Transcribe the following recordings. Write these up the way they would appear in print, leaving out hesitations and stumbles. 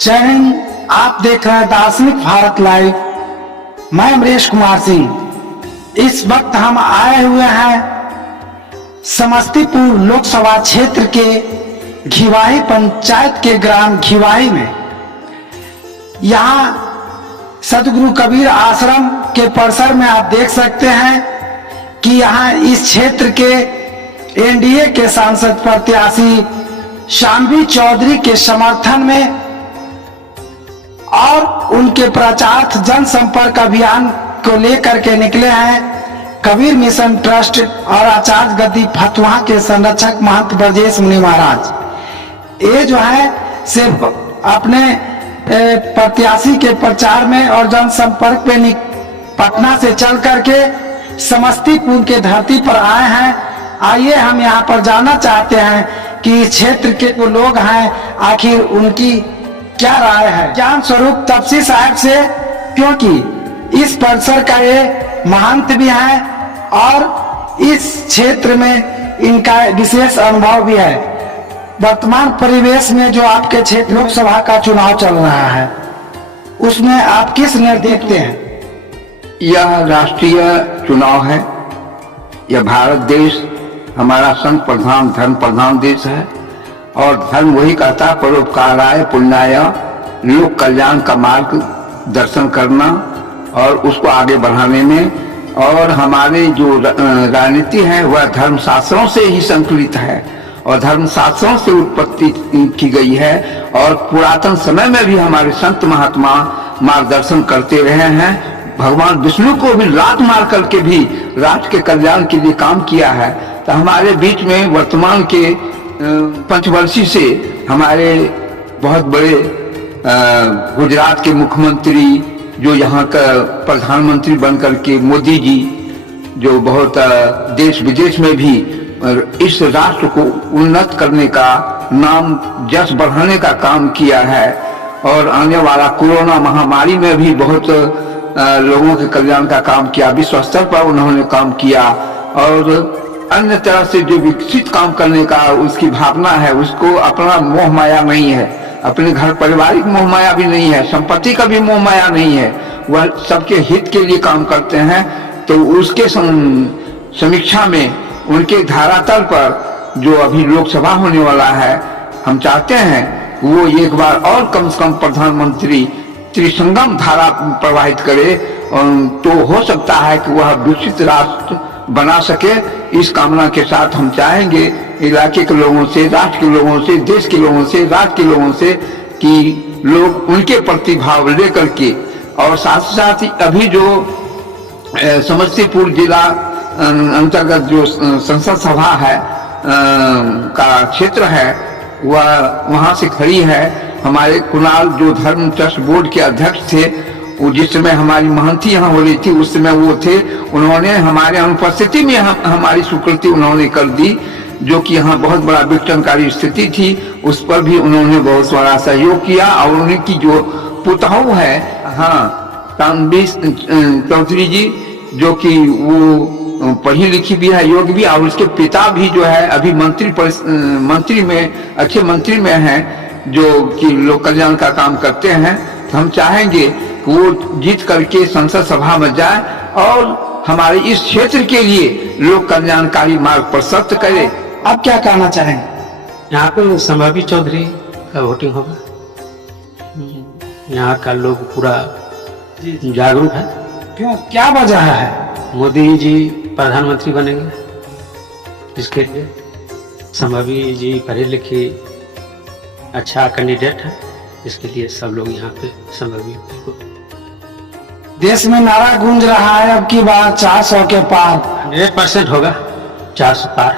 जय हिंद। आप देख रहे हैं दार्शनिक भारत लाइव। मैं अमरीश कुमार सिंह। इस वक्त हम आए हुए हैं समस्तीपुर लोकसभा क्षेत्र के घिवाही पंचायत के ग्राम घिवाही में। यहाँ सतगुरु कबीर आश्रम के परिसर में आप देख सकते हैं कि यहाँ इस क्षेत्र के एनडीए के सांसद प्रत्याशी शानवी चौधरी के समर्थन में और उनके प्रचारार्थ जनसंपर्क अभियान को लेकर के निकले हैं कबीर मिशन ट्रस्ट और आचार्य गद्दी फतुहा के संरक्षक महंत ब्रजेश मुनि महाराज। ये जो है सिर्फ अपने प्रत्याशी के प्रचार में और जनसंपर्क पे पटना से चल करके समस्तीपुर के धरती पर आए हैं। आइए हम यहाँ पर जानना चाहते हैं कि इस क्षेत्र के जो लोग हैं आखिर उनकी क्या राय है ज्ञान स्वरूप तपसी साहब से, क्योंकि इस परिसर का ये महंत भी है और इस क्षेत्र में इनका विशेष अनुभव भी है। वर्तमान परिवेश में जो आपके क्षेत्र लोकसभा का चुनाव चल रहा है उसमें आप किस निर्णय देखते हैं? यह राष्ट्रीय चुनाव है। यह भारत देश हमारा संत प्रधान धर्म प्रधान देश है और धर्म वही कहता परोपकाराय पुण्याय, लोक कल्याण का मार्ग दर्शन करना और उसको आगे बढ़ाने में। और हमारे जो राजनीति है वह धर्म शास्त्रों से ही संकलित है और धर्म शास्त्रों से उत्पत्ति की गई है और पुरातन समय में भी हमारे संत महात्मा मार्गदर्शन करते रहे हैं। भगवान विष्णु को भी लात मार करके भी राष्ट्र के कल्याण के लिए काम किया है। तो हमारे बीच में वर्तमान के पंचवर्षीय से हमारे बहुत बड़े गुजरात के मुख्यमंत्री जो यहाँ का प्रधानमंत्री बनकर के मोदी जी जो बहुत देश विदेश में भी इस राष्ट्र को उन्नत करने का नाम जस बढ़ाने का काम किया है और आने वाला कोरोना महामारी में भी बहुत लोगों के कल्याण का काम किया। विश्व स्तर पर उन्होंने काम किया और अन्य तरह से जो विकसित काम करने का उसकी भावना है, उसको अपना मोह माया नहीं है, अपने घर पारिवारिक मोह माया भी नहीं है, संपत्ति का भी मोह माया नहीं है, वह सबके हित के लिए काम करते हैं। तो उसके समीक्षा में उनके धरातल पर जो अभी लोकसभा होने वाला है, हम चाहते हैं वो एक बार और कम से कम प्रधानमंत्री त्रिसंगम धारा प्रवाहित करे तो हो सकता है कि वह विकसित राष्ट्र बना सके। इस कामना के साथ हम चाहेंगे इलाके के लोगों से, राष्ट्र के लोगों से, देश के लोगों से, राज्य के लोगों से कि लोग उनके प्रति भाव लेकर के और साथ साथ अभी जो समस्तीपुर जिला अंतर्गत जो संसद सभा है का क्षेत्र है वह वहाँ से खड़ी है। हमारे कुणाल जो धर्म ट्रस्ट बोर्ड के अध्यक्ष थे, वो जिस समय हमारी महंती यहाँ हो रही थी उस समय वो थे, उन्होंने हमारे अनुपस्थिति में हमारी स्वीकृति उन्होंने कर दी, जो कि यहाँ बहुत बड़ा विघटनकारी स्थिति थी, उस पर भी उन्होंने बहुत बड़ा सहयोग किया। और उनकी जो पुतहू है शानवी चौधरी जी, जो कि वो पढ़ी लिखी भी है, योग्य भी, और उसके पिता भी जो है अभी मंत्री में अच्छे मंत्री में हैं जो कि लोक कल्याण का काम करते हैं। तो हम चाहेंगे कि वो जीत करके संसद सभा में जाए और हमारे इस क्षेत्र के लिए लोक कल्याणकारी मार्ग प्रशस्त करे। आप क्या कहना चाहेंगे? यहाँ पे शानवी चौधरी का वोटिंग होगा। यहाँ का लोग पूरा जागरूक है। क्यों, क्या वजह है? मोदी जी प्रधानमंत्री बनेंगे, इसके लिए शानवी जी पढ़े लिखे अच्छा कैंडिडेट है, इसके लिए सब लोग यहाँ पे शानवी को। देश में नारा गूंज रहा है अब की बार 400 के पार। 100% होगा 400 पार।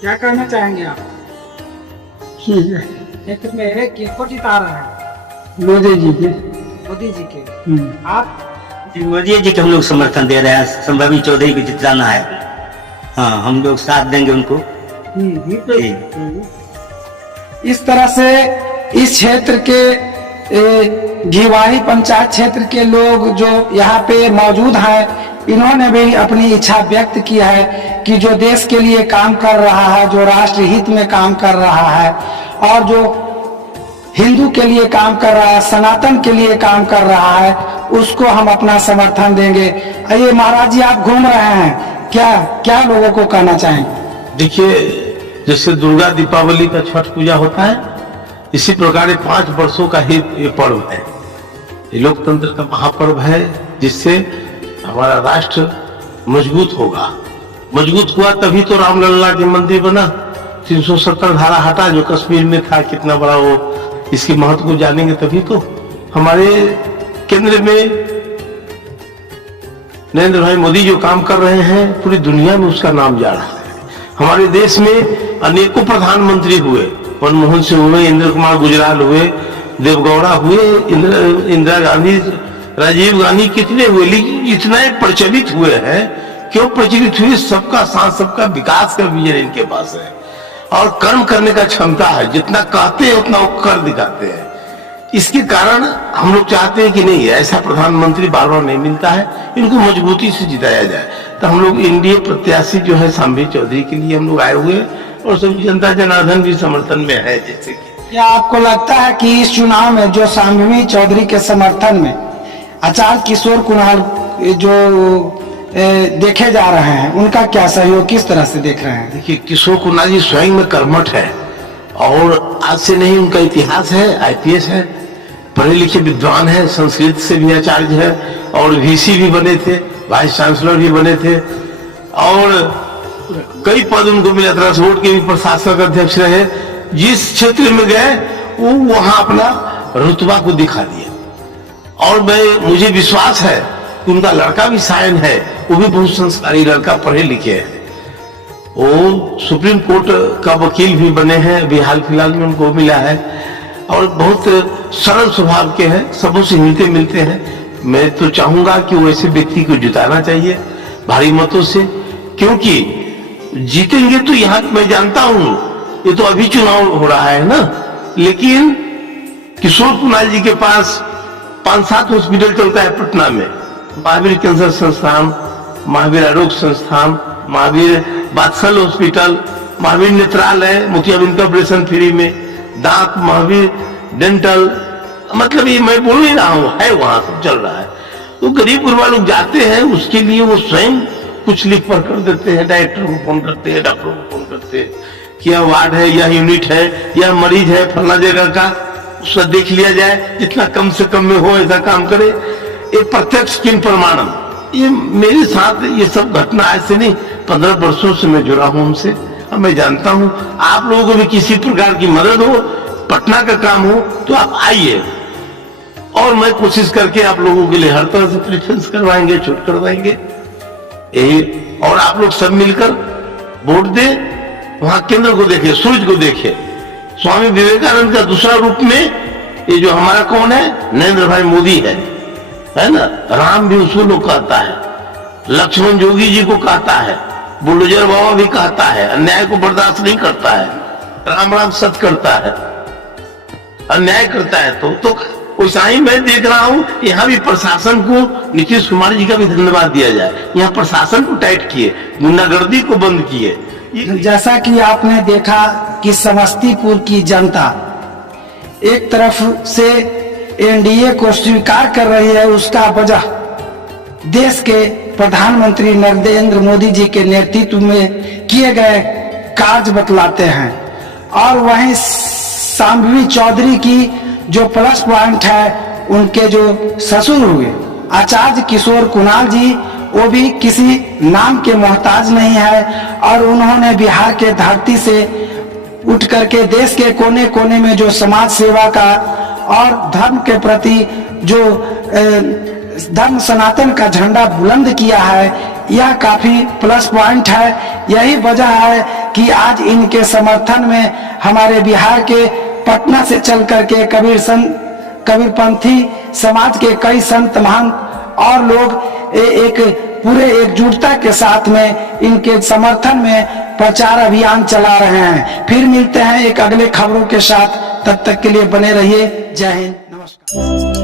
क्या कहना चाहेंगे आप? ठीक है, एक में किसको जिता रहा है? मोदी जी के। मोदी जी के। आप? मोदी जी के हम लोग समर्थन दे रहे हैं। शानवी चौधरी को जिताना है। हाँ, हम लोग साथ देंगे उनको। इस तरह से इस क्षेत्र के घिवाही पंचायत क्षेत्र के लोग जो यहाँ पे मौजूद हैं, इन्होंने भी अपनी इच्छा व्यक्त की है कि जो देश के लिए काम कर रहा है, जो राष्ट्र हित में काम कर रहा है और जो हिंदू के लिए काम कर रहा है, सनातन के लिए काम कर रहा है, उसको हम अपना समर्थन देंगे। ये महाराज जी आप घूम रहे हैं, क्या क्या लोगों को कहना चाहेंगे? देखिए, जैसे दुर्गा दीपावली का छठ पूजा होता है, इसी प्रकार 5 वर्षों का ही ये पर्व है। ये लोकतंत्र का महापर्व है, जिससे हमारा राष्ट्र मजबूत होगा। मजबूत हुआ तभी तो रामलला के मंदिर बना। 370 धारा हटा जो कश्मीर में था, कितना बड़ा वो, इसके महत्व को जानेंगे तभी तो। हमारे केंद्र में नरेंद्र भाई मोदी जो काम कर रहे हैं, पूरी दुनिया में उसका नाम जा रहा है। हमारे देश में अनेकों प्रधानमंत्री हुए, मनमोहन सिंह हुए, इंद्र कुमार गुजराल हुए, देवगौड़ा हुए, इंदिरा गांधी, राजीव गांधी, कितने हुए, लेकिन इतना प्रचलित हुए हैं। क्यों प्रचलित हुए? सबका साथ, सबका विकास का विजन इनके पास है और कर्म करने का क्षमता है। जितना कहते हैं उतना वो कर दिखाते हैं। इसके कारण हम लोग चाहते हैं कि नहीं, ऐसा प्रधानमंत्री बार बार नहीं मिलता है, इनको मजबूती से जिताया जाए। तो हम लोग एनडीए प्रत्याशी जो है सांबी चौधरी के लिए हम लोग आए हुए हैं और सभी जनता जनार्दन भी समर्थन में है। जैसे कि क्या आपको लगता है कि इस चुनाव में जो सांबी चौधरी के समर्थन में आचार्य किशोर कुणाल जो देखे जा रहे हैं, उनका क्या सहयोग, किस तरह से देख रहे हैं? देखिए, किशोर कुणाल जी स्वयं में कर्मठ है और आज से नहीं, उनका इतिहास है, आईपीएस है, पढ़े लिखे विद्वान है, संस्कृत से भी आचार्य है और वीसी भी बने थे, वाइस चांसलर भी बने थे और कई पद उनको मिला। ट्रांसपोर्ट के भी प्रशासक अध्यक्ष रहे। जिस क्षेत्र में गए वो वहां अपना रुतबा को दिखा दिया और मुझे विश्वास है कि उनका लड़का भी सायन है, वो भी बहुत संस्कारी लड़का, पढ़े लिखे हैं। वो सुप्रीम कोर्ट का वकील भी बने हैं, अभी हाल फिलहाल में उनको मिला है और बहुत सरल स्वभाव के हैं, सबों से मिलते मिलते हैं। मैं तो चाहूंगा कि वो ऐसे व्यक्ति को जिताना चाहिए भारी मतों से, क्योंकि जीतेंगे तो यहाँ मैं जानता हूं, ये तो अभी चुनाव हो रहा है ना, लेकिन किशोर कुणाल जी के पास 5-7 हॉस्पिटल चलता है पटना में। महावीर कैंसर संस्थान, महावीर आरोग्य संस्थान, महावीर बात्सल हॉस्पिटल, महावीर नेत्रालय, मोतियाबिंद का ऑपरेशन फ्री में, दांत, महावीर डेंटल, मतलब ये मैं बोल नहीं रहा हूँ, है वहां सब चल रहा है। तो गरीब गुरबा लोग जाते हैं, उसके लिए वो स्वयं कुछ लिख पढ़ कर देते हैं, डायरेक्टर को फोन करते हैं, डॉक्टर को फोन करते हैं कि यह वार्ड है, यह यूनिट है, यह मरीज है फला जगह का, उसका देख लिया जाए, जितना कम से कम में हो ऐसा काम करे। एक प्रत्यक्ष किन प्रमाणम, ये मेरे साथ ये सब घटना ऐसे नहीं, 15 वर्षों से मैं जुड़ा हूं उनसे और मैं जानता हूं। आप लोगों को भी किसी प्रकार की मदद हो, पटना का काम हो तो आप आइए और मैं कोशिश करके आप लोगों के लिए हर तरह से प्रेफरेंस करवाएंगे, छूट करवाएंगे यही। और आप लोग सब मिलकर वोट दें, वहां केंद्र को देखे, सूरज को देखे। स्वामी विवेकानंद का दूसरा रूप में ये जो हमारा कौन है, नरेंद्र भाई मोदी है ना। राम भी उसको लोग कहता है, लक्ष्मण जोगी जी को कहता है, बुलडोजर बाबा भी कहता है, अन्याय को बर्दाश्त नहीं करता है, राम राम सत्य करता है, अन्याय करता है। तो वैसा ही मैं देख रहा हूं, यहाँ भी प्रशासन को, नीतीश कुमार जी का भी धन्यवाद दिया जाए, यहाँ प्रशासन को टाइट किए, गुंडागर्दी को बंद किए। जैसा कि आपने देखा कि समस्तीपुर की जनता एक तरफ से एनडीए को स्वीकार कर रही है, उसका वजह देश के प्रधानमंत्री नरेंद्र मोदी जी के नेतृत्व में किए गए कार्य बतलाते हैं। और वहीं सांबवी चौधरी की जो प्लस पॉइंट है, उनके जो ससुर हुए आचार्य किशोर कुणाल जी, वो भी किसी नाम के मोहताज नहीं है और उन्होंने बिहार के धरती से उठ करके देश के कोने कोने में जो समाज सेवा का और धर्म के प्रति जो धर्म सनातन का झंडा बुलंद किया है, यह काफी प्लस पॉइंट है। यही वजह है कि आज इनके समर्थन में हमारे बिहार के पटना से चल करके कबीरपंथी समाज के कई संत महंत और लोग एक पूरे एकजुटता के साथ में इनके समर्थन में प्रचार अभियान चला रहे हैं। फिर मिलते हैं एक अगले खबरों के साथ, तब तक के लिए बने रहिए। जय हिंद, नमस्कार।